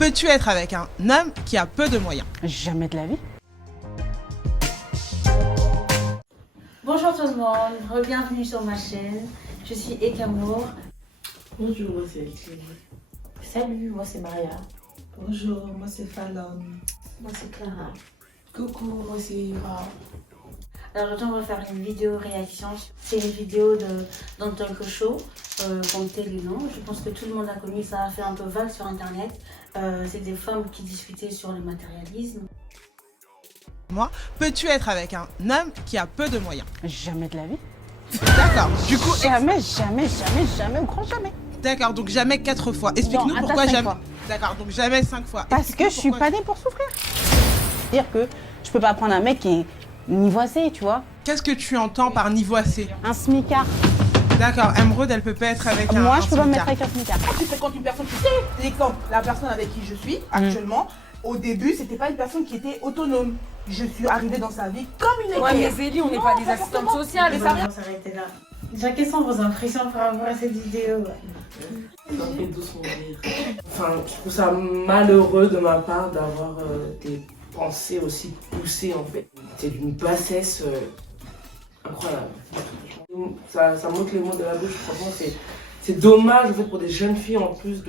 Peux-tu être avec un homme qui a peu de moyens? Jamais de la vie. Bonjour tout le monde, bienvenue sur ma chaîne. Je suis Ekamour. Bonjour, moi c'est Elsie. Salut, moi c'est Maria. Bonjour, moi c'est Fallon. Moi c'est Clara. Coucou, moi c'est Ira. Alors aujourd'hui on va faire une vidéo réaction. C'est une vidéo d'un talk show qu'on le nom. Je pense que tout le monde a connu, ça a fait un peu vague sur internet. C'est des femmes qui discutaient sur le matérialisme. Moi, peux-tu être avec un homme qui a peu de moyens? Jamais de la vie. D'accord. Du coup, Jamais au grand jamais. d'accord, donc jamais 4 fois. Explique-nous Non, pourquoi attends, 5 jamais. fois. D'accord, donc jamais 5 fois. Parce Explique-nous que je suis pourquoi- pas née pour souffrir. C'est-à-dire que je peux pas prendre un mec qui est nivoisé, tu vois. Qu'est-ce que tu entends par nivoisé? Un smicard. D'accord, Emeraude, elle peut pas être avec un. Moi, un je peux pas me mettre smicard. avec un smicard. Tu fréquentes une personne, tu sais, l'exemple, la personne avec qui je suis actuellement, au début, c'était pas une personne qui était autonome. Je suis arrivée dans sa vie comme une éclair. Ouais, mais Zélie, on n'est pas des assistantes sociales. Mais On ça va s'arrêter là. Déjà, quelles sont vos impressions par rapport à cette vidéo? Ça fait doucement rire. Enfin, je trouve ça malheureux de ma part d'avoir des pensées aussi poussées en fait. C'est d'une bassesse incroyable. Ça monte les mots de la bouche, franchement c'est dommage en fait pour des jeunes filles en plus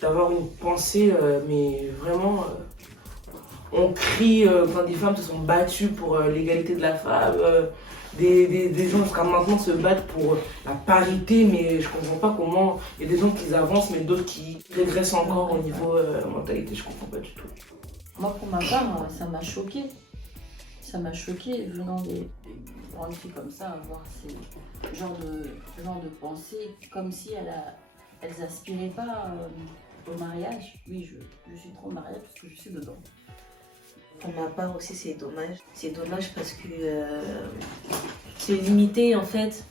d'avoir une pensée, mais vraiment on crie quand des femmes se sont battues pour l'égalité de la femme. Des gens jusqu'à maintenant se battent pour la parité, mais je comprends pas comment il y a des gens qui avancent mais d'autres qui régressent encore au niveau mentalité, je comprends pas du tout. Moi, pour ma part, ça m'a choquée. Ça m'a choquée venant des grandes filles comme ça, avoir ces genre de pensée, comme si elles aspiraient pas au mariage. Oui, je suis trop mariage parce que je suis dedans. Pour ma part aussi, c'est dommage. C'est dommage parce que se limiter en fait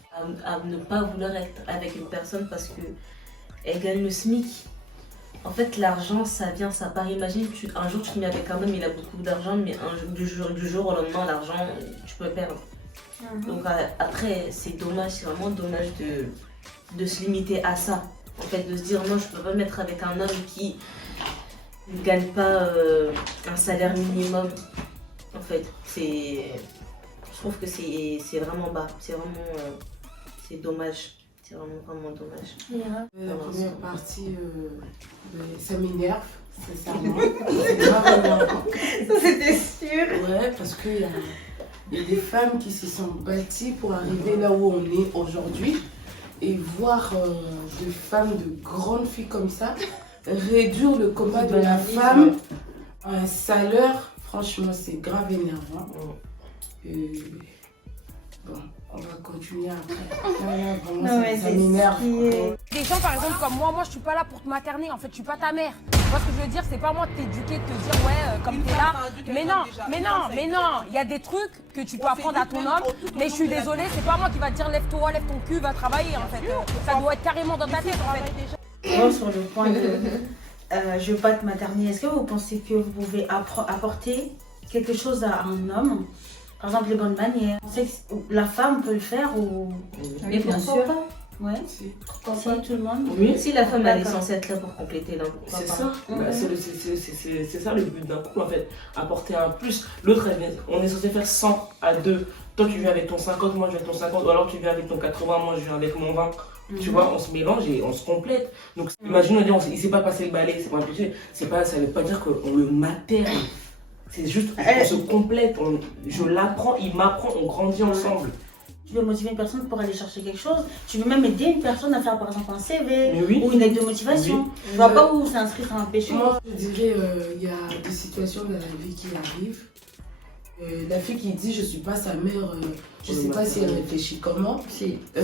à ne pas vouloir être avec une personne parce que elle gagne le SMIC. En fait, l'argent, ça vient, ça part. Imagine, un jour tu te mets avec un homme, il a beaucoup d'argent, mais du jour au lendemain, l'argent, tu peux perdre. Donc après, c'est dommage, c'est vraiment dommage de se limiter à ça. En fait, de se dire non, je peux pas me mettre avec un homme qui ne gagne pas un salaire minimum. En fait, je trouve que c'est vraiment bas. C'est vraiment c'est dommage. C'est vraiment dommage. La première partie, ça m'énerve, sincèrement. C'est grave énervant. Ça, c'était sûr. Ouais, parce qu'il y a des femmes qui se sont bâties pour arriver là où on est aujourd'hui et voir des femmes, de grandes filles comme ça, réduire le combat de la femme à un salaire, franchement, c'est grave énervant. Bon, on va continuer après. Vraiment, ça m'énerve. Des gens, par exemple, comme moi, je suis pas là pour te materner. En fait, je suis pas ta mère. Tu vois ce que je veux dire? C'est pas moi de t'éduquer, de te dire, ouais, comme t'es là. Mais non. Il y a des trucs que tu peux apprendre à ton homme. Mais je suis désolée, c'est pas moi qui va te dire, lève-toi, lève ton cul, va travailler, en fait. Ça doit être carrément dans ta tête, en fait. Moi, sur le point de je veux pas te materner, est-ce que vous pensez que vous pouvez apporter quelque chose à un homme? Par exemple, les bonnes manières. On sait que la femme peut le faire ou. Mais bien pourquoi sûr. pas? Ouais. Pourquoi Si, pas? tout le monde. Oui. Si la femme elle est D'accord. censée être là pour compléter, donc pourquoi C'est pas? ça, bah, c'est ça le but d'un couple en fait, apporter un plus. L'autre, on est censé faire 100 à 2. Toi tu viens avec ton 50, moi je viens avec ton 50, ou alors tu viens avec ton 80, moi je viens avec mon 20. Tu vois, on se mélange et on se complète. Donc imagine, on dit, il sait pas passer le balai, c'est pas impossible. Ça veut pas dire qu'on le materne. C'est juste on se complète, je l'apprends, il m'apprend, on grandit ensemble. Tu veux motiver une personne pour aller chercher quelque chose. Tu veux même aider une personne à faire par exemple un CV Mais oui. ou une lettre de motivation. Oui. Tu vois pas où c'est inscrit sur un péché. Moi, je dirais, il y a des situations dans la vie qui arrivent. La fille qui dit je suis pas sa mère, je sais pas si elle réfléchit comment.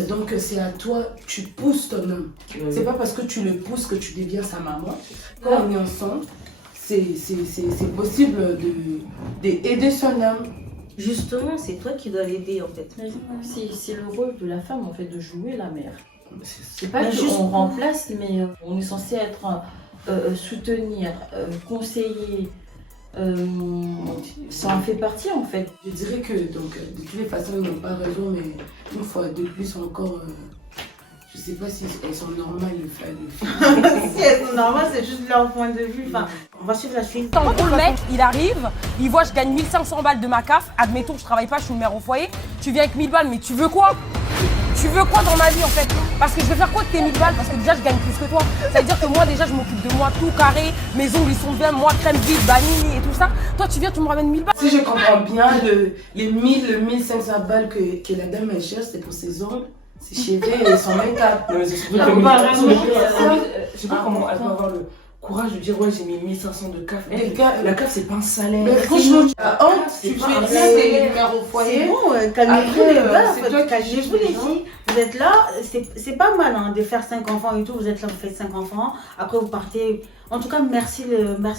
Donc c'est à toi, tu pousses ton homme. C'est pas parce que tu le pousses que tu deviens sa maman. Quand on est ensemble, c'est possible d'aider son homme. Justement, c'est toi qui dois l'aider en fait. C'est le rôle de la femme, en fait, de jouer la mère. C'est pas Mais qu'on juste- remplace, mais on est censé être soutenir, conseiller. Ça en fait partie, en fait. Je dirais que donc, de toutes les façons, ils n'ont pas raison, mais une fois de plus encore, je sais pas si elles sont normales, les filles. Si elles sont normales, c'est juste leur point de vue. Enfin, on va suivre la suite. En gros, le mec, il arrive, il voit je gagne 1500 balles de ma CAF, admettons je travaille pas, je suis une mère au foyer, tu viens avec 1000 balles, mais tu veux quoi? Tu veux quoi dans ma vie en fait? Parce que je vais faire quoi avec tes 1000 balles? Parce que déjà je gagne plus que toi. Ça veut dire que moi déjà je m'occupe de moi tout carré, mes ongles ils sont bien, moi crème vide, banini et tout ça. Toi tu viens, tu me ramènes 1000 balles. Si je comprends bien, les 1500 balles que la dame elle cherche, c'est pour ses ongles, ses cheveux et son make-up. Non, mais c'est surtout Non, que pas je vraiment. sais pas comment elle peut avoir le courage de dire ouais j'ai mis 1500 de CAF. Mais le gars, La CAF c'est pas un salaire. mais franchement, tu as honte, c'est tu pas fais un ça, salaire. t'es une mère au C'est foyer. bon, calmez-vous Après, les gars, c'est toi qui calmez-vous juges les les gens. filles. Vous êtes là, c'est pas mal hein, de faire 5 enfants et tout. Vous êtes là, vous faites 5 enfants. Après, vous partez. En tout cas, merci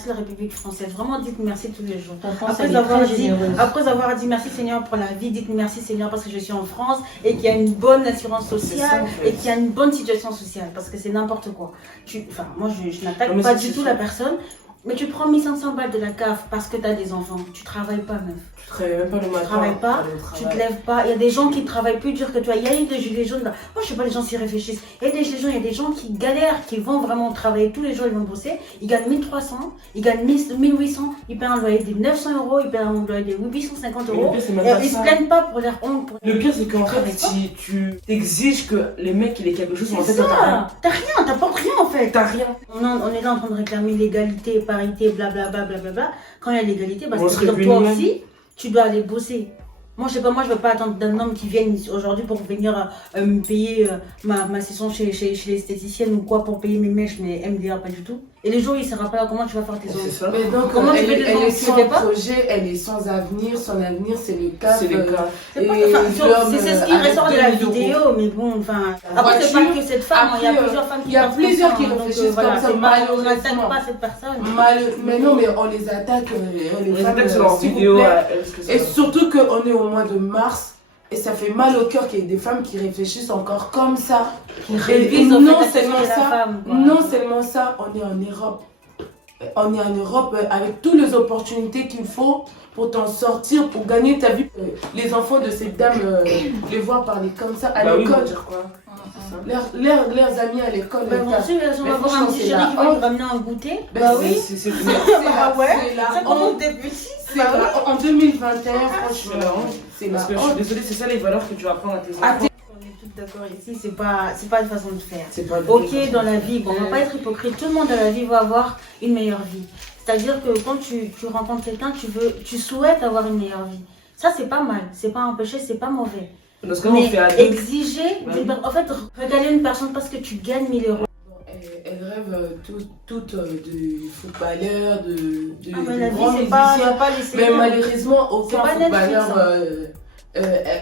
la République française. Vraiment, dites merci tous les jours. Après avoir dit merci Seigneur pour la vie, dites merci Seigneur parce que je suis en France et qu'il y a une bonne assurance sociale et qu'il y a une bonne situation sociale. Parce que c'est n'importe quoi. Enfin, moi, je n'attaque pas du tout la personne. Mais tu prends 1500 balles de la CAF parce que tu as des enfants. Tu travailles pas, meuf. Tu travailles même pas le matin. Tu travailles pas, tu te lèves pas. Il y a des gens qui travaillent plus dur que toi. Il y a eu des gilets jaunes. Là. Moi, je sais pas, les gens s'y réfléchissent. Il y a des gilets jaunes, il y a des gens qui galèrent, qui vont vraiment travailler tous les jours, ils vont bosser. Ils gagnent 1300, ils gagnent 1800, ils paient un loyer de 900 €, ils paient un loyer de 850 Mais le €. pire, c'est même Et pas ils se ça. plaignent pas pour leur honte. Le pire, c'est qu'en fait, travailles pas. si tu exiges que les mecs ils aient quelque chose, en C'est fait, toi, t'as rien. ça. T'as rien, t'apportes rien en fait. T'as rien. On est là en train de réclamer l'égalité, parité, blablabla, blablabla. Quand il y a l'égalité, bah, On c'est se que réunit toi nous-mêmes. aussi, tu dois aller bosser. Moi, je sais pas, moi, je veux pas attendre d'un homme qui vienne aujourd'hui pour venir me payer ma session chez l'esthéticienne ou quoi pour payer mes mèches, mais MDA, pas du tout. Et les jours, il sera pas là, comment tu vas faire tes C'est ongles? ça. Mais donc, Comment tu elle veux des est enfants? sans Tu fais pas projet, elle est sans avenir. Son avenir, c'est le CAF. C'est les cas. C'est pas- Et enfin, l'homme, c'est ce qui avec ressort de la 2000 €. vidéo, mais bon, enfin. Après, c'est pas Voiture. que cette femme, il y a Après, plusieurs femmes qui il y a pensent comme plusieurs ça, qui hein, donc, réfléchissent voilà, comme ça, c'est pas- on malheureusement. n'attaque pas cette personne. Mais non, mais on les attaque, les On femmes, attaque sur leur s'il vous vidéo. plaît. Parce que Et ça- surtout qu'on est au mois de mars. Et ça fait mal au cœur qu'il y ait des femmes qui réfléchissent encore comme ça. Et réduisent, en non fait, la seulement qualité de la ça, femme, quoi. non seulement ça, on est en Europe. On est en Europe avec toutes les opportunités qu'il faut pour t'en sortir, pour gagner ta vie. Les enfants de cette dame, les voir parler comme ça à Bah oui, l'école. on va dire quoi? Leurs amis à l'école. Bah, bien sûr, on Mais va voir un franchement, petit c'est chéri la qui va nous honte. ramener un goûter. Ben, Bah oui. C'est Ah ouais, c'est la ça honte. commence des petits. C'est la- En 2021, franchement, c'est la Parce que je suis honte. désolée, c'est ça les valeurs que tu vas apprendre à tes Ah, enfants. On est toutes d'accord ici, c'est pas une façon de faire. C'est pas Ok, dans la vie, bon, on va pas être hypocrite, tout le monde dans la vie va avoir une meilleure vie. C'est-à-dire que quand tu rencontres quelqu'un, tu souhaites avoir une meilleure vie. Ça, c'est pas mal, c'est pas un péché, c'est pas mauvais. Dans ce cas, on Mais fait à deux. exiger, en fait, regaler une personne parce que tu gagnes 1000 €. Elle rêve toutes de footballeurs, de Ah, mais la vie, grands c'est pas musiciens. laisser. Mais malheureusement, aucun pas Netflix, footballeur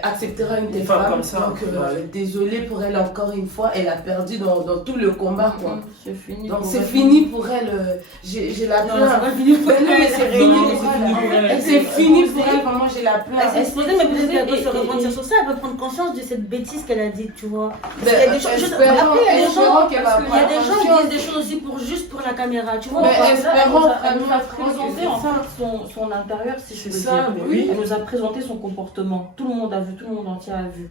acceptera une Une telle femme femme. comme ça, Donc, ouais. désolée pour elle encore une fois, elle a perdu dans tout le combat. Quoi. C'est fini. Donc pour c'est elle. fini pour elle. J'ai la Non, plainte. c'est pas fini pour Ben non, mais elle, c'est c'est fini vraiment pour fini elle. pour elle. C'est fini pour elle, vraiment j'ai la plainte. Elle s'est exposée, mais peut-être qu'elle peut se Et- repentir sur ça, elle peut prendre conscience de cette bêtise qu'elle a dite, tu vois. Parce Ben, qu'il y a des choses. Après, il y a des gens. qu'elle va Il y a des gens qui prendre disent des choses aussi juste pour la caméra, tu vois. Mais Enfin, espérons Elle nous a vraiment présenté en fait son intérieur, si je C'est peux ça, dire. mais oui. Elle nous a présenté son comportement. Tout le monde a vu, tout le monde entier a vu.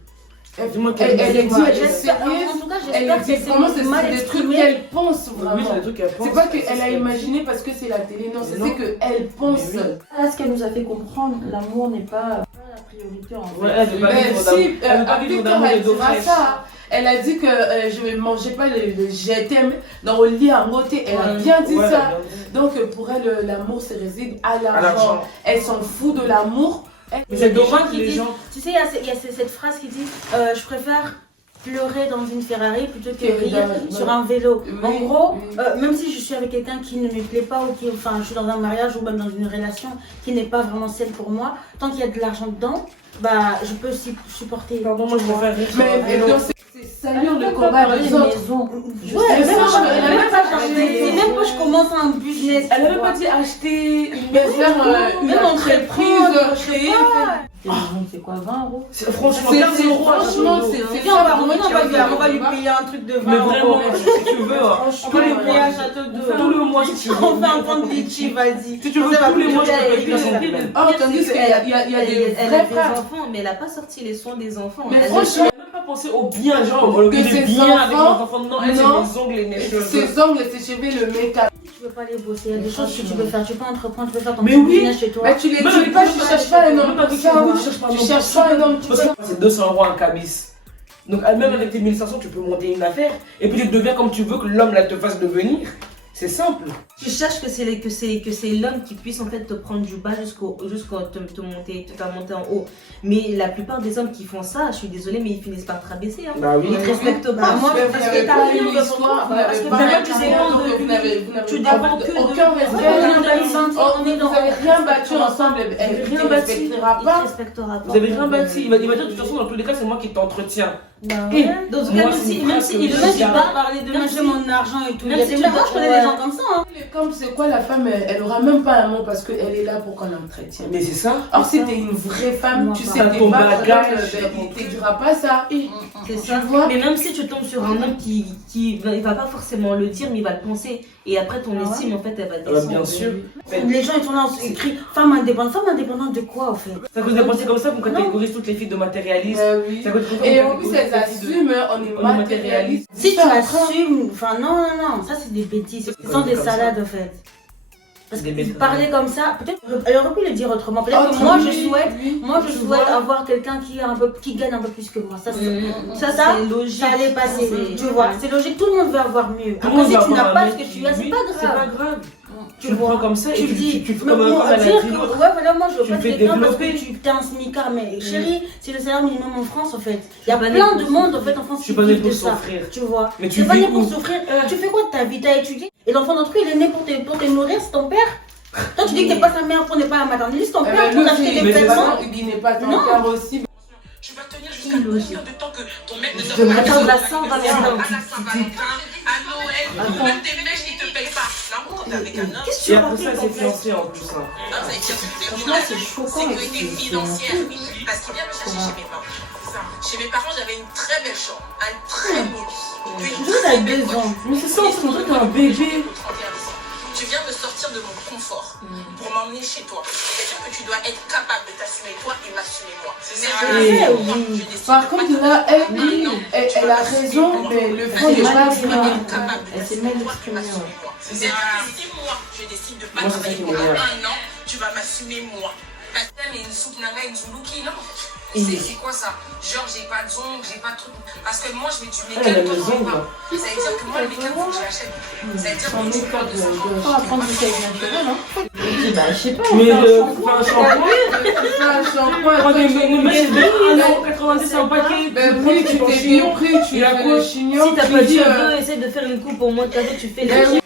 Dis-moi Elle est dit, elle est j'espère- sérieuse. en tout cas, Elle j'espère est que dit vraiment, c'est mal c'est des trucs exprimé. qu'elle pense Oui, vraiment. c'est des trucs qu'elle pense. C'est pas qu'elle a imaginé parce que c'est la télé, non, c'est Non. qu'elle pense. Mais oui. Là, ce qu'elle nous a fait comprendre, l'amour n'est pas la priorité en fait. Ouais, elle veut pas Mais vivre si, d'amour. Elle veut pas vivre Victor, d'amour et elle d'eau dira fraîche. ça. Elle a dit que je ne mangeais pas le je t'aime dans le lit à moitié. Elle a bien dit Ouais, ça. elle a bien dit. Donc pour elle, l'amour se réside à À l'argent. l'argent. Elle s'en fout de l'amour. Mais Il y a c'est des dommage gens qui les disent, gens. tu sais, il y a cette phrase qui dit je préfère pleurer dans une Ferrari plutôt que Que rire dans- sur un vélo. Oui, En gros, oui. même si je suis avec quelqu'un qui ne me plaît pas ou qui, enfin, je suis dans un mariage ou même dans une relation qui n'est pas vraiment celle pour moi, tant qu'il y a de l'argent dedans, bah, je peux supporter. Pardon, moi je préfère rire sur un Mais vélo. donc, c'est salir le combat des autres. Ouais, sais même pas, pas, elle a même pas acheté. c'est même pas je commence un business. Elle tu n'a même vois. pas dit acheter une une Même entreprise créée. C'est quoi, 20 €? C'est- Franchement, C'est 15 euros. franchement, c'est. c'est Viens, on va lui payer un truc de 20 Mais euros. vraiment, si tu veux, On va lui payer un château de tout le mois si tu veux. On fait un compte litchi, vas-y. Si tu veux, tous les mois, je te paye 200 Le balles. Oh, tandis qu'il y a des Elle vrais a des frères. enfants, mais elle n'a pas sorti les soins des enfants. Mais Elle- franchement, Elle a même pas penser au bien, genre, il est bien avec mes enfants. Non, elle, c'est mes ongles et mes cheveux. Ses ongles et ses cheveux, le make-up. Tu veux pas aller bosser, il y a des choses que tu peux faire. Tu peux entreprendre, tu peux faire ton Mais petit oui. business chez toi. Mais tu les dis pas, tu cherches pas un homme comme ça. Tu cherches pas un homme. C'est 200 € un cabis. Donc, même avec tes 1500, tu peux monter une affaire. Et puis, tu deviens comme tu veux que l'homme là te fasse devenir. C'est simple. Tu cherches que c'est l'homme qui puisse en fait te prendre du bas jusqu'au te monter, te faire monter en haut. Mais la plupart des hommes qui font ça, je suis désolée, mais ils finissent par te rabaisser. Hein. Bah oui. Ils te respectent pas. Moi, Parce que t'as une histoire, vous n'avez pas aucun respect. Vous n'avez rien battu ensemble, elle ne respectera Il pas. te respectera pas. Vous avez rien bâti. Il va dire de toute façon, dans tous les cas, c'est moi qui t'entretiens. Et dans ce cas, moi, même c'est si une même phrase si que il je ne dis veut pas. pas parler de manger mon argent et tout. Même si tu moi, je connais des gens comme ça. Hein. Comme c'est quoi la femme, elle aura même pas un mot parce qu'elle est là pour qu'on l'entretienne. Mais c'est ça. Alors si t'es une vraie femme, tu sais T'as que ton t'es pas bagage. il t'aidera pas ça. c'est Tu ça. vois. Mais même si tu tombes sur un homme qui va pas forcément le dire, mais il va le penser. Et après, ton estime, en fait, elle va descendre. Bien sûr. Les gens, ils sont là, ils crient femme indépendante de quoi, en fait? C'est à cause des pensées comme ça qu'on catégorise toutes les filles de matérialistes. Oui. C'est à cause de- Et en plus, elles assument, on est matérialiste. Si tu assumes, enfin non, ça c'est des bêtises, ce sont des comme ça. salades en fait. Parce Des que bêtises. parler comme ça, peut-être, elle aurait pu le dire autrement. Peut-être que moi je souhaite avoir quelqu'un qui gagne un peu plus que moi. Ça, C'est logique. ça allait passer. Tu vois, c'est logique, tout le monde veut avoir mieux. Tout le monde Après, si va tu avoir n'as un pas ce mec que qui- tu as, c'est oui, pas C'est grave. pas grave. Tu Tu le vois. prends comme ça et Tu dis, tu fais mais comme un bon, comme elle a dire dit que, l'autre. ouais, voilà, moi je veux Tu pas le te fais quelqu'un parce que développer. tu es un smicard, mais chérie, c'est le salaire minimum en France en fait. Il y a pas né plein pour de monde en fait en France Je qui suis pas né vivent de pour ça. souffrir. Tu vois, Mais tu tu es pas né vis pour où souffrir. Tu fais quoi de ta vie? T'as étudié et l'enfant d'autrui il est né pour te nourrir, c'est ton père. Toi tu dis que t'es pas sa mère pour ne pas la maternité, c'est ton père pour t'acheter des mais c'est vêtements. Il n'est pas ton père aussi. Tu vas tenir jusqu'à combien de temps que ton mec ne te paye Attends, pas la Saint-Valentin. à la Saint-Valentin, à Noël, même tes mèches, ils te payent pas. Là, quand t'es avec un homme, Et après ça, c'est fiancé en plus. Hein. ça veut dire que c'est sécurité financière. Parce qu'il vient me chercher chez mes parents. Chez mes parents, j'avais une très belle chambre, un très beau lit. Une très belle voiture. Mais c'est ça, on se montre que t'es un bébé. Au 31 décembre. Tu viens me sortir de mon confort pour m'emmener chez toi. C'est-à-dire que tu dois être capable de t'assumer toi et m'assumer moi. Par contre, là, elle a raison, mais le fond n'est pas grave. Elle s'est mal exprimée. C'est après 6 mois, je décide de pas travailler pendant un an, tu vas m'assumer moi. Parce que mais une soupe nanga, une zuluki, non. C'est quoi ça? Genre, j'ai pas d'ongles, j'ai pas de trucs. Parce que moi, je mets du Elle a make-up les quand on ongles. va. Ça veut dire que moi, le make-up, faut que je l'achète. Ça veut dire que tu peux de On va prendre du sel naturel, hein. Bah, je sais pas. Mais on fait un shampoing. faire un shampoing. Prends des mecs, c'est 1,90 € un paquet. Ben oui, tu t'es bien pris, tu as le chignon. Si t'as pas de cheveux, essaie de faire une coupe au moins de cadeau, tu fais les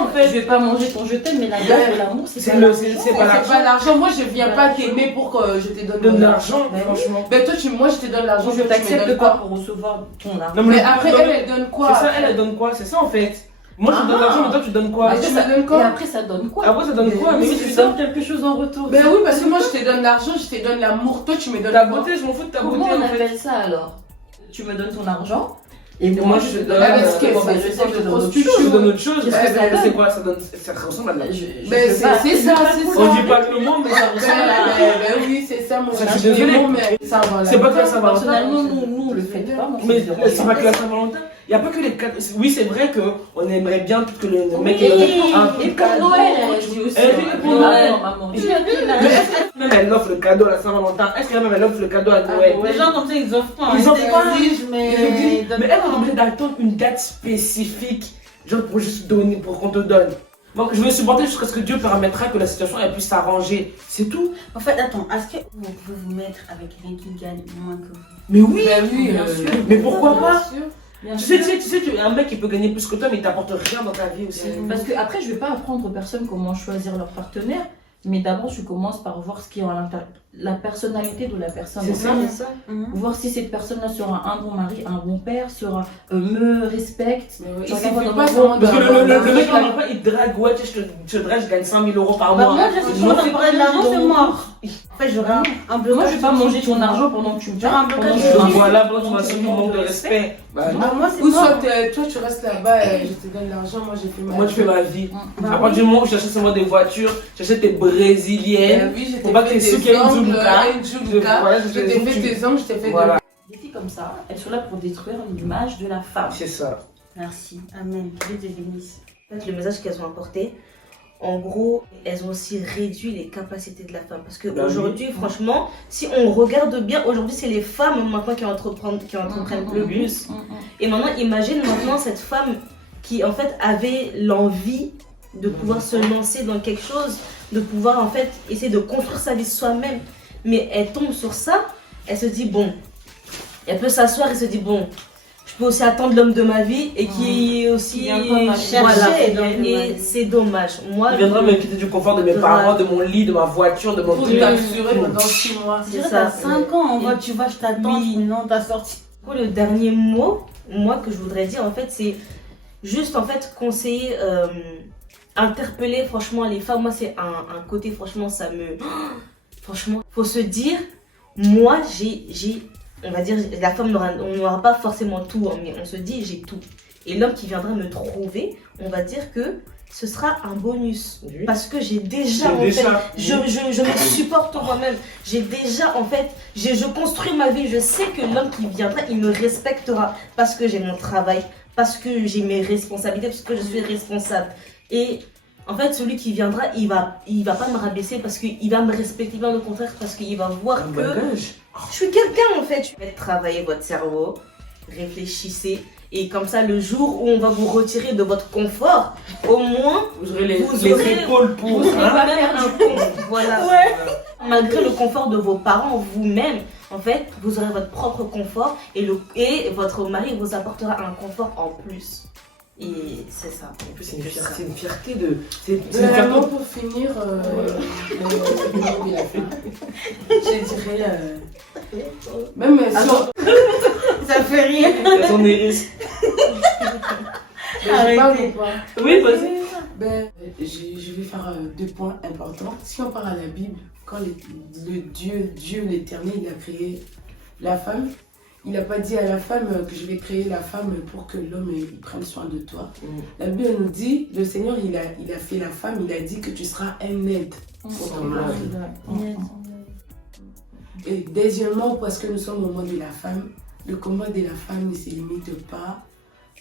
En fait, je vais pas manger ton je t'aime, mais la base de l'amour, c'est pas C'est pas C'est pas l'argent. Moi, je viens pas t'aimer pour que je te donne de mon l'argent, argent. franchement. Ben toi, moi, je te donne l'argent. Je toi, tu me t'accepte donnes pas quoi? pour recevoir ton argent. Non, Mais le- après, non, elle donne quoi? C'est ça, elle donne quoi? C'est ça en fait. Moi je te donne l'argent, mais toi tu donnes quoi? Ah, tu me donnes quoi? Et après, ça donne quoi? Après ça donne quoi? Mais Mais tu tu donnes donnes quelque chose en retour. Ben oui, parce que moi, je te donne l'argent, je te donne l'amour. Toi, tu me donnes ta quoi? beauté, je m'en fous de ta Comment beauté on en fait. appelle ça alors? Tu me donnes ton argent et moi, moi je je te te donne. donne- Ah, parce que Bon, bah, c'est- je sais que je te donne autre Tu chose. donnes autre chose. Qu'est-ce que ça donne? C'est quoi? Ça ressemble à de la. Ben c'est ça, c'est ça. On dit pas que le monde, mais ça ressemble à la. Ben oui, c'est ça, mon Ça, je cher. suis désolée. Mais ça va. C'est pas que la Saint-Valentin. Personnellement, nous, on le fait pas. moi, ça Mais me dérange c'est pas que la Saint-Valentin. Il n'y a pas que les cadeaux. Oui, c'est vrai qu'on aimerait bien que le mec ait un Et pour Noël, elle dit aussi. Elle dit pour Noël. Maman. Mais est-ce que même elle offre le cadeau à la Saint-Valentin? Est-ce que même elle offre le cadeau à Noël? Les gens comme ça, ils offrent pas. Ils offrent pas. exigent, mais ils donnent Mais elle pas. est obligée d'attendre une date spécifique, genre pour juste donner, pour qu'on te donne. Donc je vais supporter jusqu'à ce que Dieu permettra que la situation elle puisse s'arranger. C'est tout. En fait, attends, est-ce que vous pouvez vous mettre avec quelqu'un qui gagne moins que vous? Mais oui. Ben oui, bien sûr. Mais pourquoi pas? Bien sûr. Tu sais, un mec qui peut gagner plus que toi, mais il t'apporte rien dans ta vie aussi. Parce que après, je vais pas apprendre aux personnes comment choisir leur partenaire, mais d'abord, je commence par voir ce qui est en l'intérieur, la personnalité de la personne. C'est ça, C'est ça. Voir si cette personne-là sera un bon mari, un bon père, sera me respecte. Mais oui, Tu il regardes suffit dans pas le vraiment Parce que le mec, d'avoir- il pas, il te drague, ouais, je te drague, je gagne 5 000 € par Bah, mois. moi, je suis Moi, sûre d'en parler de l'argent, c'est mort. En fait, j'aurais un blocage. Moi, je vais pas manger ton argent pendant que tu me Genre un parles. blocage pendant de que Donc je- voilà, bon, tu m'as su mon manque de respect. Bah non. Ah, moi, c'est Ou mort. soit toi tu restes là-bas et je te donne l'argent, moi j'ai fait ma Moi, je fais ma vie. Bah, À partir du moment où j'achète seulement des voitures, j'achète des brésiliennes. Oui, je Faut t'ai pas que fait les sous tes qu'il y ait une ongles, Zuluka. une Zuluka. Voilà, Je t'ai fait tes ongles, je t'ai fait Voilà. Des filles comme ça, elles sont là pour détruire l'image de la femme. C'est ça. Merci. Amen. Dieu te bénisse. En fait, le message qu'elles ont apporté, en gros, elles ont aussi réduit les capacités de la femme. Parce qu'aujourd'hui, franchement, si on regarde bien, aujourd'hui, c'est les femmes maintenant qui entreprennent le plus. Et maintenant, imagine maintenant cette femme qui, en fait, avait l'envie de pouvoir se lancer dans quelque chose, de pouvoir, en fait, essayer de construire sa vie soi-même. Mais elle tombe sur ça, elle se dit, bon, elle peut s'asseoir et se dit, bon, je peux aussi attendre l'homme de ma vie et qui est aussi Voilà, et c'est dommage. Moi, il viendra me quitter du confort de mes parents, de mon lit, de ma voiture, de mon Pour truc. lui assurer pendant 6 mois. C'est ça, 5 ans, on voit, tu vois, je t'attends, non, t'as sorti. Le dernier mot, moi, que je voudrais dire, en fait, c'est juste, en fait, conseiller, interpeller, franchement, les femmes. Moi, c'est un côté, franchement, ça me... Franchement, faut se dire, moi, on va dire, la femme, on n'aura pas forcément tout, hein, mais on se dit, j'ai tout. Et l'homme qui viendra me trouver, on va dire que ce sera un bonus. Oui. Parce que j'ai déjà, je me supporte moi-même. J'ai déjà, en fait, je construis ma vie. Je sais que l'homme qui viendra, il me respectera. Parce que j'ai mon travail, parce que j'ai mes responsabilités, parce que je suis responsable. Et en fait, celui qui viendra, il va pas me rabaisser parce qu'il va me respecter, bien au contraire, parce qu'il va voir que je suis quelqu'un, en fait. Je vais travailler votre cerveau, réfléchissez. Et comme ça, le jour où on va vous retirer de votre confort, au moins, vous aurez les épaules pour... Vous n'allez pas perdre un confort. Voilà. Ouais. Malgré le confort de vos parents, vous-même, en fait, vous aurez votre propre confort et votre mari vous apportera un confort en plus. Et c'est ça. En plus, c'est une fierté de... Vraiment, pour finir, je dirais... même si ça fait rire. Son iris. Arrêtez. Oui, vas-y. Je vais faire 2 points importants. Si on part à la Bible, quand Dieu l'Éternel, il a créé la femme, il n'a pas dit à la femme que je vais créer la femme pour que l'homme prenne soin de toi. La Bible nous dit, le Seigneur, il a fait la femme, il a dit que tu seras un aide pour ton mari. Et deuxièmement, parce que nous sommes au mois de la femme, le combat de la femme ne se limite pas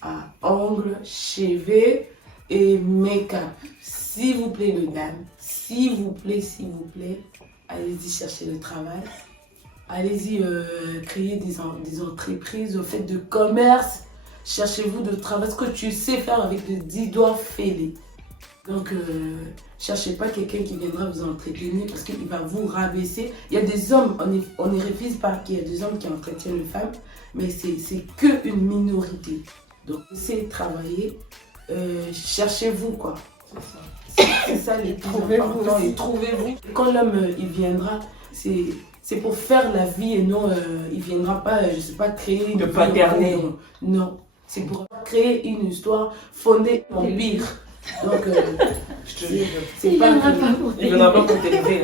à ongles, cheveux et make-up. S'il vous plaît, les dames, s'il vous plaît, allez-y chercher le travail. Allez-y créer des entreprises, faites de commerce. Cherchez-vous de travail. Ce que tu sais faire avec les 10 doigts, fais-les. Donc, cherchez pas quelqu'un qui viendra vous entretenir parce qu'il va vous rabaisser. Il y a des hommes, on ne refuse pas qu'il y a des hommes qui entretiennent les femmes, mais c'est qu'une minorité. Donc, essayez de travailler, cherchez-vous quoi. C'est ça les plus importants. Et trouvez-vous. Quand l'homme il viendra, c'est pour faire la vie et non, il viendra pas, je sais pas, créer une paternelle. Non, c'est pour créer une histoire fondée en pire. Donc, c'est pas il viendra pas pour t'élever.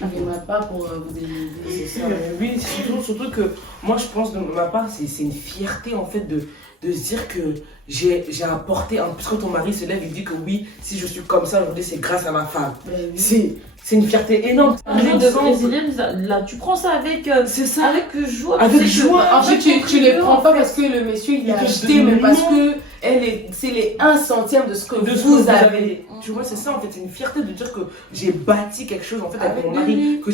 Il viendra pas pour vous élever, c'est ça. Oui, surtout que moi je pense de ma part, c'est une fierté en fait de se dire que j'ai apporté, en plus quand ton mari se lève, il dit que oui, si je suis comme ça aujourd'hui, c'est grâce à ma femme. Oui. C'est une fierté énorme. Là, tu prends ça avec, avec joie. Avec joie. En fait, tu les prends pas parce que le monsieur il a acheté, mais parce que c'est les 1 centième de ce que vous avez. Tu vois, c'est ça en fait, c'est une fierté de dire que j'ai bâti quelque chose en fait avec mon mari, que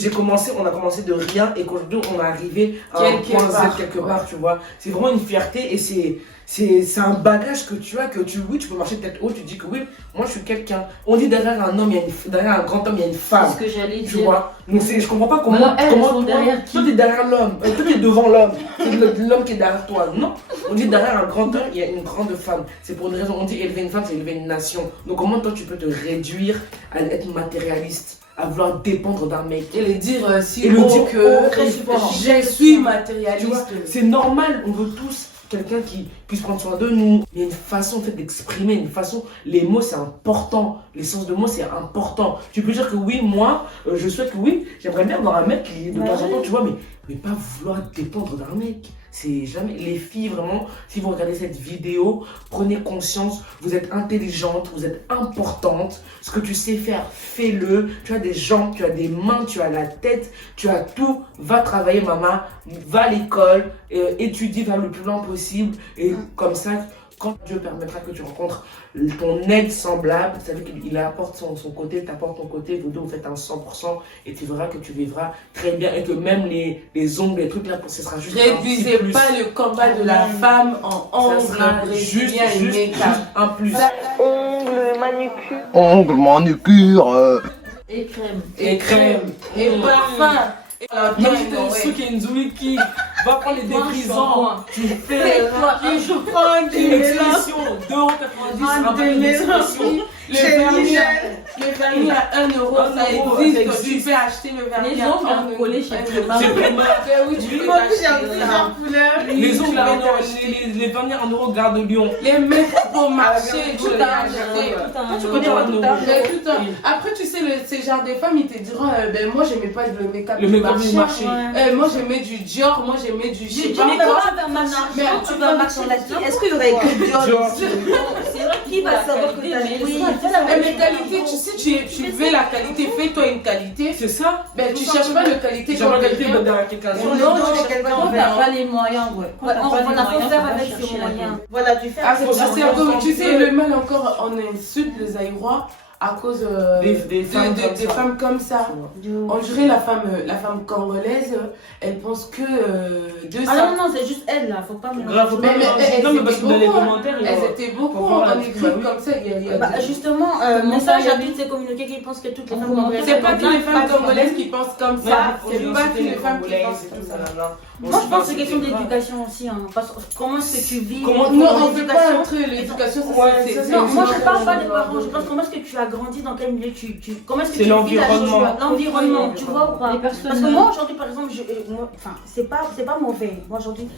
on a commencé de rien et qu'aujourd'hui on est arrivé à un point Z quelque part, tu vois. C'est vraiment une fierté et c'est un bagage que tu as, que tu peux marcher tête haute, tu dis que oui, moi je suis quelqu'un. On dit derrière un homme, derrière un grand homme, il y a une femme. C'est ce que j'allais dire. Tu vois. Donc je comprends pas comment derrière qui? Toi t'es derrière l'homme, toi t'es devant l'homme, c'est l'homme qui est derrière toi. Non, on dit derrière un grand homme, il y a une grande femme. C'est pour une raison, on dit élever une femme, c'est élever une nation. Donc comment toi tu peux te réduire à être matérialiste, à vouloir dépendre d'un mec et le dire que je suis matérialiste. C'est normal, on veut tous quelqu'un qui puisse prendre soin de nous. Il y a une façon en fait d'exprimer, une façon, les mots c'est important, l'essence de mots c'est important. Tu peux dire que oui, moi, je souhaite que oui, j'aimerais bien avoir un mec qui de temps en temps, tu vois, mais pas vouloir dépendre d'un mec. c'est jamais... Les filles, vraiment, si vous regardez cette vidéo, prenez conscience, vous êtes intelligente, vous êtes importante. Ce que tu sais faire, fais-le. Tu as des jambes, tu as des mains, tu as la tête, tu as tout. Va travailler, maman, va à l'école, étudie, va le plus loin possible. Et comme ça, quand Dieu permettra que tu rencontres ton aide semblable, ça veut qu'il apporte son côté, t'apporte ton côté, vous deux vous faites un 100% et tu verras que tu vivras très bien et que même les ongles, les trucs là, ce sera juste réduisez pas le combat de la femme en ongles, juste un plus. Ongles, manucure. Ongles, manucure. Et crème. Et crème. Et parfum. Qui va prendre les déprisants, tu fais je prends une expression €2,90 le vernis à 1 euro, ça existe, tu fais acheter le vernis Les ongles à coller chez Primark. Oui, tu peux acheter les ongles à 1 euro, les vernis à 1 euro, Gare de Lyon, les make-up au marché, tout a acheté. Tu connais pas Après, tu sais, ces genres de femmes, ils te diront, ben moi, j'aimais pas le make-up du marché. Moi, j'aimais du Dior, moi, j'aimais du Chiba. Mais comment vers ma marque? Tu vas marcher là-dessus. Est-ce qu'il y aurait que Dior? C'est vrai qui va savoir que tu as mais qualité, tu sais, tu veux la qualité, fais-toi une qualité. C'est ça. Ben, tu cherches pas de qualité J'aimerais qualité derrière quelqu'un. Non, quand t'as pas les moyens, ouais. On a fait faire avec ses moyens. Voilà, tu fais tu sais, le mal encore, on insulte les Aïrois à cause des femmes comme ça. On dirait la femme congolaise, elle pense que de ça. Ah non, c'est juste elle là, faut pas me mais parce que dans les commentaires, elles étaient beaucoup en écrit comme ça. Justement, message à toutes ces communautés qui pensent que toutes les femmes congolaises. C'est pas toutes les femmes congolaises qui pensent comme ça, c'est pas toutes les femmes qui pensent comme ça. Moi je pense que c'est question d'éducation aussi. Comment est-ce que tu vis? Non, on ne peut pas entrer l'éducation, c'est. Non, moi je parle pas des parents, je pense comment est-ce que tu as grandi, dans quel milieu comment est-ce que tu vis l'environnement, tu vois ou pas? Parce que moi aujourd'hui par exemple, c'est pas mauvais. Moi aujourd'hui,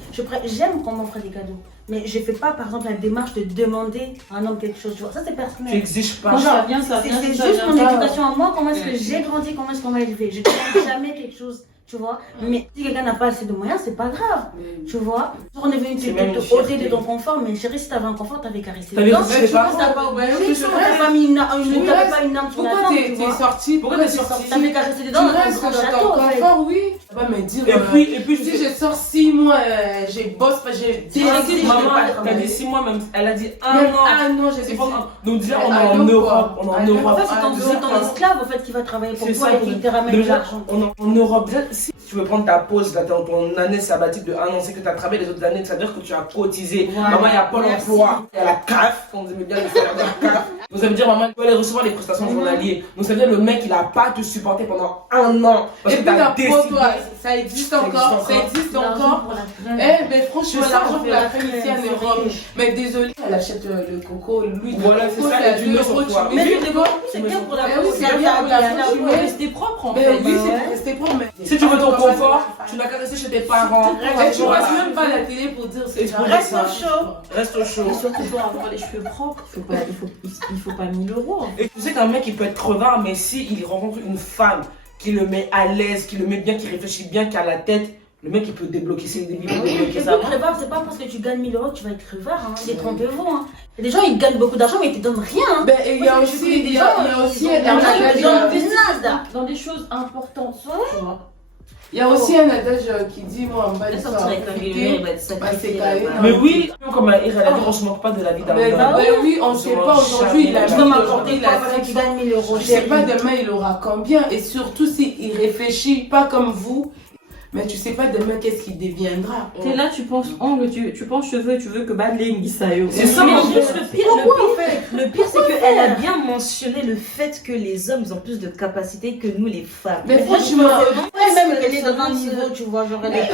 j'aime qu'on m'offre des cadeaux. Mais je fais pas par exemple la démarche de demander à un homme quelque chose, tu vois. Ça c'est personnel. Tu exiges pas. C'est juste mon éducation à moi, comment est-ce que j'ai grandi, comment est-ce qu'on m'a élevé. Je ne demande jamais quelque chose. Tu vois, mais si quelqu'un n'a pas assez de moyens, c'est pas grave. Tu vois, on est venu te ôter de ton confort, mais chérie, si t'avais un confort, t'avais caressé. T'avais caressé pas. Oui, ta famille n'avait pas une âme sur la Pourquoi t'es sorti? T'avais caressé des dents dans un grand château. Confort, oui. Tu vas pas me dire. Et puis si je sors 6 mois, j'ai bosse, j'ai décidé. Maman, t'as dit 6 mois, même. Elle a dit 1 an. Ah non, j'ai pas. Donc déjà, on est en Europe. En fait, c'est ton esclave en fait qui va travailler pour toi et qui te ramène de l'argent. En Europe, si tu veux prendre ta pause, là, ton année sabbatique de 1 an, c'est que tu as travaillé les autres années, ça veut dire que tu as cotisé. Voilà. Maman, il y a Pôle emploi, il y a la CAF, on aime bien le salaire de la CAF. Donc ça veut dire, maman, tu dois aller recevoir les prestations journalières. Donc ça veut dire, le mec, il n'a pas te supporté pendant 1 an. Et puis la peau, toi, ça existe encore. Eh ben franchement, l'argent pour la femme ici en Europe. Mais désolé, elle achète le coco, l'huile. Voilà, c'est ça, il y a du euro, tu vois. Mais c'est bien pour la peau, c'est bien pour la peau. Il faut rester propre en fait. Oui, c'est pour rester propre. Si tu veux ton confort, tu vas caresser chez tes parents. Et tu passes même pas à la télé pour dire c'est ça. Reste au chaud. Reste au chaud. Et surtout pour avoir les cheveux propres, il faut pas 1000 €. Et tu sais qu'un mec il peut être crevard, mais s'il rencontre une femme qui le met à l'aise, qui le met bien, qui réfléchit bien, qui a la tête, le mec il peut débloquer ses débuts. Et puis crevard, c'est pas parce que tu gagnes 1000 € que tu vas être crevard. Détrompez-vous. Les gens ils gagnent beaucoup d'argent mais ils te donnent rien. Il y a aussi dans des choses importantes, tu vois. Il y a aussi un adage qui dit, moi, en bas de ça, mais oui, comme elle a dit, on se moque pas de la vie d'un homme. Mais oui, on ne sait pas aujourd'hui, il a m'apporter il a 5 000 €. Je ne sais pas demain il aura combien, et surtout s'il réfléchit pas comme vous. Mais tu sais pas demain qu'est-ce qu'il deviendra. T'es là, tu penses ongles, tu penses cheveux, tu veux que Badling Sayo. C'est ça, le pire c'est qu'elle a bien mentionné le fait que les hommes ont plus de capacité que nous les femmes. Mais franchement, même qu'elle est dans un niveau, tu vois, genre elle est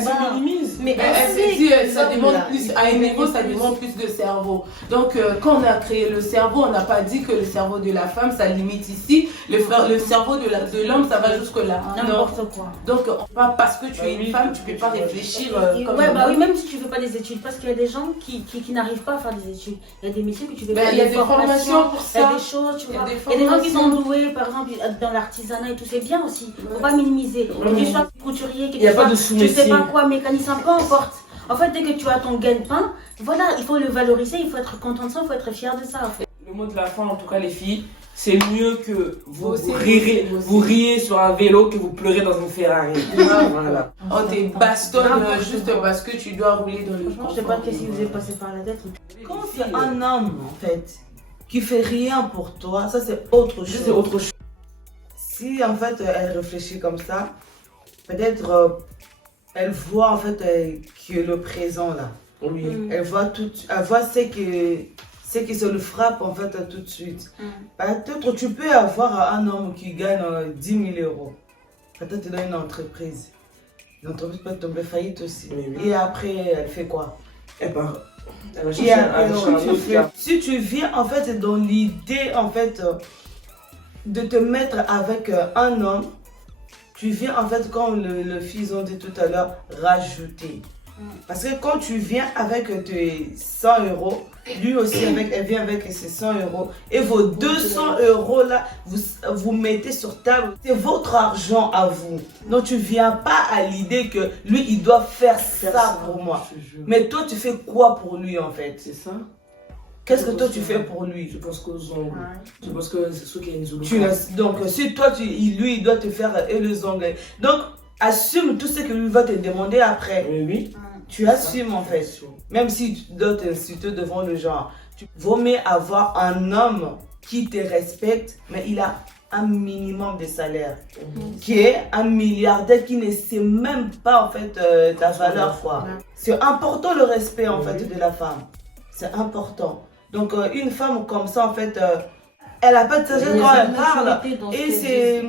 se minimise. Mais elle s'est dit, ça demande plus, à un niveau, ça demande plus de cerveau. Donc, quand on a créé le cerveau, on n'a pas dit que le cerveau de la femme, ça limite ici. Le cerveau de l'homme, ça va jusque-là. N'importe quoi. Donc, parce que tu es une femme, tu ne peux pas réfléchir comme oui, même si tu ne fais pas des études. Parce qu'il y a des gens qui n'arrivent pas à faire des études. Il y a des métiers que tu fais pas. Il y a des formations pour ça. Il y a des choses, tu vois. Il y a des gens qui sont doués, par exemple, dans l'artisanat et tout. C'est bien aussi. Il ne faut pas minimiser. Que tu sois couturier, que tu sois, je sais pas quoi, mécanicien, peu importe. En fait, dès que tu as ton gagne-pain, voilà, il faut le valoriser, il faut être content de ça, il faut être fier de ça. En fait. Le mot de la fin, en tout cas, les filles, c'est mieux que vous riez sur un vélo que vous pleurez dans une Ferrari. Voilà. On te bastonne juste parce que tu dois rouler dans le Je ne sais pas qu'est-ce qui vous est passé par la tête. Quand c'est un homme, en fait, qui fait rien pour toi, ça c'est autre chose. C'est autre chose. Si en fait elle réfléchit comme ça, peut-être elle voit en fait que le présent là. Oui. Elle voit ce qui se le frappe en fait tout de suite. Peut-être tu peux avoir un homme qui gagne 10 000 euros. Peut-être il a une entreprise. L'entreprise peut tomber faillite aussi. Oui. Et après, elle fait quoi? Elle part. Si tu viens en fait dans l'idée en fait de te mettre avec un homme, tu viens en fait, comme le fils ont dit tout à l'heure, rajouter. Parce que quand tu viens avec tes 100 euros, lui aussi elle vient avec ses 100 euros. Et vos 200 euros là, vous mettez sur table. C'est votre argent à vous. Donc tu ne viens pas à l'idée que lui il doit faire ça pour moi. Mais toi tu fais quoi pour lui en fait? C'est ça. Qu'est-ce que toi tu fais pour lui? Je pense qu'aux ongles. Je pense que c'est ce qui est une zone. Donc si toi lui il doit te faire et les ongles. Donc assume tout ce que lui va te demander après. Oui. Tu assumes en fait. Même si tu dois t'insulter devant le genre. Tu vaut mieux avoir un homme qui te respecte, mais il a un minimum de salaire. Qui est un milliardaire qui ne sait même pas en fait ta valeur quoi. C'est important le respect en fait de la femme. C'est important. Donc une femme comme ça en fait, elle n'a pas de sagesse quand elle parle. Et c'est...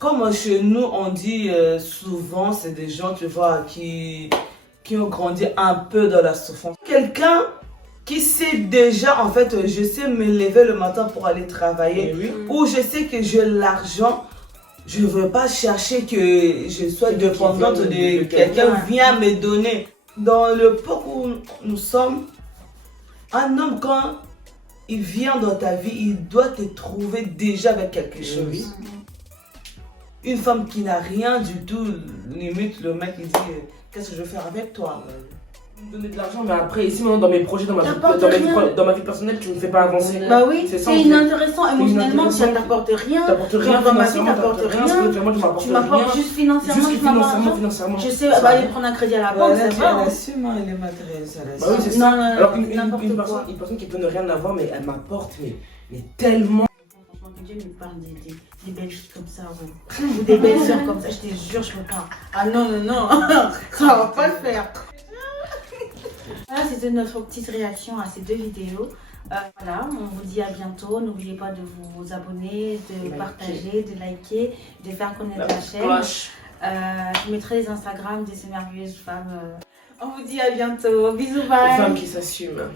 Comme chez nous, on dit souvent, c'est des gens, tu vois, qui ont grandi un peu dans la souffrance. Quelqu'un qui sait déjà, en fait, je sais me lever le matin pour aller travailler, ou je sais que j'ai l'argent, je ne veux pas chercher que je sois dépendante de quelqu'un qui vient me donner. Dans le peu où nous sommes, un homme, quand il vient dans ta vie, il doit te trouver déjà avec quelque chose. Une femme qui n'a rien du tout, limite le mec il dit qu'est-ce que je veux faire avec toi? Me donner de l'argent, mais après ici maintenant dans mes projets, dans ma vie personnelle, tu me fais pas avancer. Bah oui, c'est inintéressant émotionnellement, ça t'apporte rien. T'apportes rien dans ma vie, t'apportes rien. Tu m'apportes juste financièrement, je sais, aller prendre un crédit à la banque, c'est vrai. Elle assume, elle est matérialiste. Bah oui, c'est ça. Alors une personne qui peut ne rien avoir, mais elle m'apporte mais tellement. Dieu me parle des belles choses comme ça, ou des belles sœurs comme ça, je te jure, je peux pas. Ah non, ça va pas le faire. Voilà, c'était notre petite réaction à ces deux vidéos. Voilà, on vous dit à bientôt. N'oubliez pas de vous abonner, de partager, de liker, de faire connaître la chaîne. Je mettrai les Instagram de ces merveilleuses femmes. On vous dit à bientôt. Bisous, bye. Les femmes qui s'assument.